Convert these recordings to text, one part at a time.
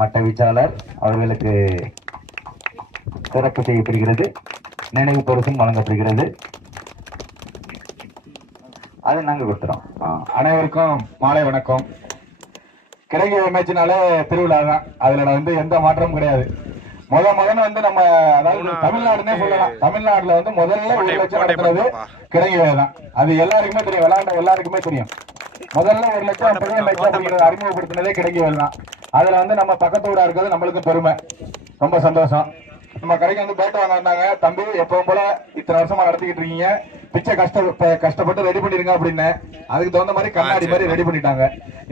மட்ட வீச்சாளர் அவர்களுக்கு சிறப்பு செய்யப்படுகிறது. நினைவு பரிசும் வழங்கப்படுகிறது. அதை நாங்க கொடுத்துறோம். அனைவருக்கும் மாலை வணக்கம். கிழங்கி மேட்சினாலே திருவிழா தான். அதுல எந்த மாற்றமும் கிடையாது. முதல்ல நம்ம அதாவது தமிழ்நாடுன்னே சொல்லலாம். தமிழ்நாடுல முதல்ல 1 லட்சம் நடக்கிறது கிழங்கி தான். அது எல்லாருக்குமே தெரியும். விளையாண்ட எல்லாருக்குமே தெரியும். முதல்ல 1 லட்சம் பெரிய மேட்ச் அப்படிங்கிறத அறிமுகப்படுத்தினதே கிழங்கி தான். அதுல நம்ம பக்கத்து ஊரா இருக்கிறது நம்மளுக்கும் பெருமை. ரொம்ப சந்தோஷம். நம்ம கடைக்கு பேட் வாங்க வந்தாங்க. தம்பி எப்பவும் போல இத்தனை வருஷமா நடத்திக்கிட்டு இருக்கீங்க, பிச்சை கஷ்டப்பட்டு ரெடி பண்ணிருங்க அப்படின்னு. அதுக்கு தகுந்த மாதிரி கண்ணாடி மாதிரி ரெடி பண்ணிட்டாங்க.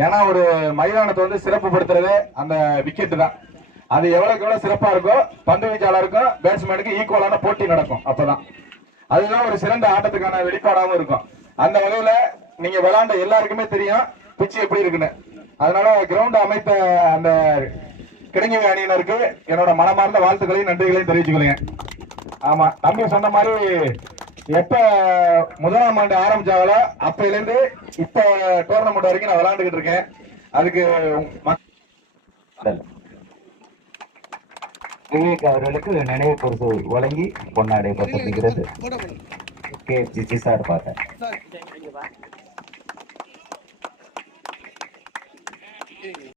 ஏன்னா ஒரு மைதானத்தை சிறப்பு படுத்துறது அந்த விக்கெட் தான். அது எவ்வளவுக்கு எவ்வளவு சிறப்பா இருக்கோ பந்து வீச்சாளருக்கும் பேட்ஸ்மேனுக்கும் ஈக்குவலான போட்டி நடக்கும். அப்பதான் அதுதான் ஒரு சிறந்த ஆட்டத்துக்கான வெளிப்பாடாகவும் இருக்கும். அந்த வகையில நீங்க விளையாண்ட எல்லாருக்குமே தெரியும் பிச்சு எப்படி இருக்குன்னு. அதனால கிரவுண்ட் அமைத்த அந்த கிழங்கி அணியினருக்கு என்னோட மனமார்ந்த வாழ்த்துக்களையும் நன்றிகளையும் தெரிவிச்சுக்கொள்ளுங்க. ஆமா, தம்பி சொன்ன மாதிரி எப்ப 1ஆம் ஆண்டு ஆரம்பிச்சாங்களோ அப்பையில இருந்து இப்ப டோர்னமெண்ட் வரைக்கும் நான் விளையாண்டுகிட்டு இருக்கேன். அதுக்கு விவேக் அவர்களுக்கு நினைவு பரிசு வழங்கி பொன்னாடை பட்டப்படுகிறது. KFC சார் பார்த்தேன்.